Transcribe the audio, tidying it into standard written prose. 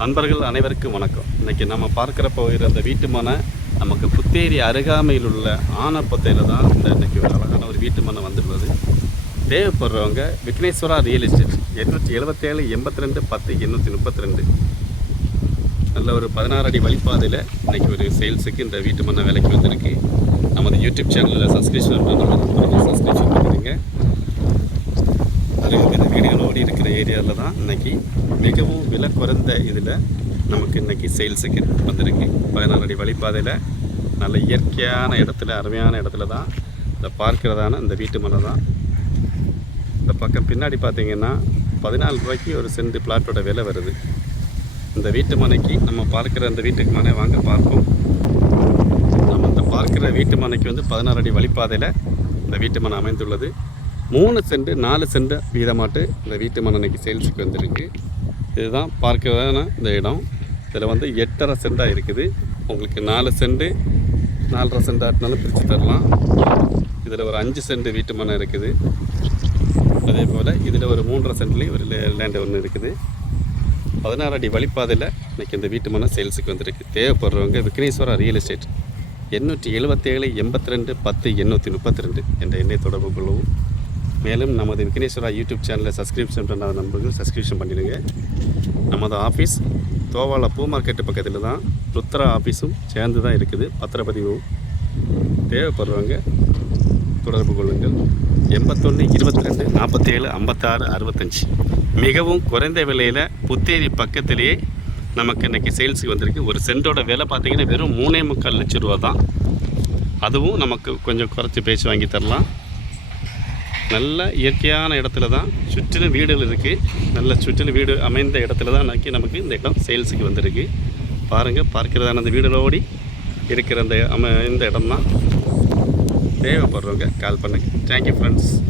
நண்பர்கள் அனைவருக்கும் வணக்கம். இன்றைக்கி நம்ம பார்க்குற போகிற அந்த வீட்டு மனை நமக்கு புத்தேரி அருகாமையில் உள்ள ஆனப்பத்தையில் தான் இன்றைக்கி ஒரு அழகான ஒரு வீட்டு மனை வந்துள்ளது. தேவைப்படுறவங்க விக்னேஸ்வரா ரியல் எஸ்டேட் 877 82 10 832 நல்ல ஒரு 16 அடி வழிப்பாதையில் இன்றைக்கி ஒரு சேல்ஸுக்கு இந்த வீட்டு மனை விலைக்கு வந்திருக்கு. நமது யூடியூப் சேனலில் சப்ஸ்கிரிப்ஷன் பண்ணிடுங்க. இந்த வீடுகளோடு இருக்கிற ஏரியாவில் தான் இன்றைக்கி மிகவும் விலை குறைந்த இதில் நமக்கு இன்றைக்கி சேல்ஸுக்கு வந்திருக்கு. 16 அடி வழிப்பாதையில் நல்ல இயற்கையான இடத்துல, அருமையான இடத்துல தான் இந்த பார்க்கிறதான இந்த வீட்டு மனை தான். இந்த பக்கம் பின்னாடி பார்த்திங்கன்னா 14 ரூபாய்க்கு ஒரு சென்ட் பிளாட்டோட விலை வருது. இந்த வீட்டு மனைக்கு நம்ம பார்க்குற அந்த வீட்டுக்கு மனை வாங்க பார்ப்போம். நம்ம இந்த பார்க்குற வீட்டு மனைக்கு வந்து 16 அடி வழிப்பாதையில் இந்த வீட்டு மனை அமைந்துள்ளது. 3 சென்ட் 4 சென்ட் வீதமாட்டு இந்த வீட்டு மனை அன்றைக்கி சேல்ஸுக்கு வந்திருக்கு. இதுதான் பார்க்கறதான இந்த இடம். இதில் வந்து 8.5 சென்டாக இருக்குது. உங்களுக்கு 4 சென்ட் 4.5 சென்ட் ஆட்டினாலும் பிரித்து தரலாம். இதில் ஒரு 5 சென்ட் வீட்டு மனை இருக்குது. அதே போல் இதில் ஒரு 3.5 சென்ட்லேயும் ஒரு லேண்டு ஒன்று இருக்குது. 16 அடி வழிப்பாதையில் இன்றைக்கி இந்த வீட்டு மனை சேல்ஸுக்கு வந்திருக்கு. தேவைப்படுறவங்க விக்னேஸ்வரா ரியல் எஸ்டேட் 877 82 10 832 என்ற எண்ணை தொடர்பு கொள்ளவும். மேலும் நமது விக்னேஸ்வரா யூடியூப் சேனலில் சப்ஸ்கிரிப்ஷன் பண்ணாத நண்பர்கள் சப்ஸ்கிரிப்ஷன் பண்ணிடுங்க. நமது ஆஃபீஸ் தோவாள பூ மார்க்கெட்டு பக்கத்தில் தான். ருத்ரா ஆஃபீஸும் சேர்ந்து தான் இருக்குது. பத்திரப்பதிவும் தேவைப்படுறவங்க தொடர்பு கொள்ளுங்கள். 81 22 47 56 65 மிகவும் குறைந்த விலையில் புத்தேரி பக்கத்திலேயே நமக்கு இன்றைக்கி சேல்ஸுக்கு வந்திருக்கு. ஒரு சென்டோட விலை பார்த்திங்கன்னா வெறும் 3.25 லட்சம் ரூபா தான். அதுவும் நமக்கு கொஞ்சம் குறைச்சி பேசி வாங்கி தரலாம். நல்ல இயற்கையான இடத்துல தான் சுற்றிலும் வீடுகள் இருக்குது. நல்ல சுற்றிலும் வீடு அமைந்த இடத்துல தான் நமக்கு இந்த இடம் சேல்ஸுக்கு வந்திருக்கு. பாருங்கள், பார்க்கிறதான அந்த வீடுகளோடி இருக்கிற இந்த இடம் தான். தேவைப்படுறவங்க கால் பண்ணுங்கள். Thank you friends.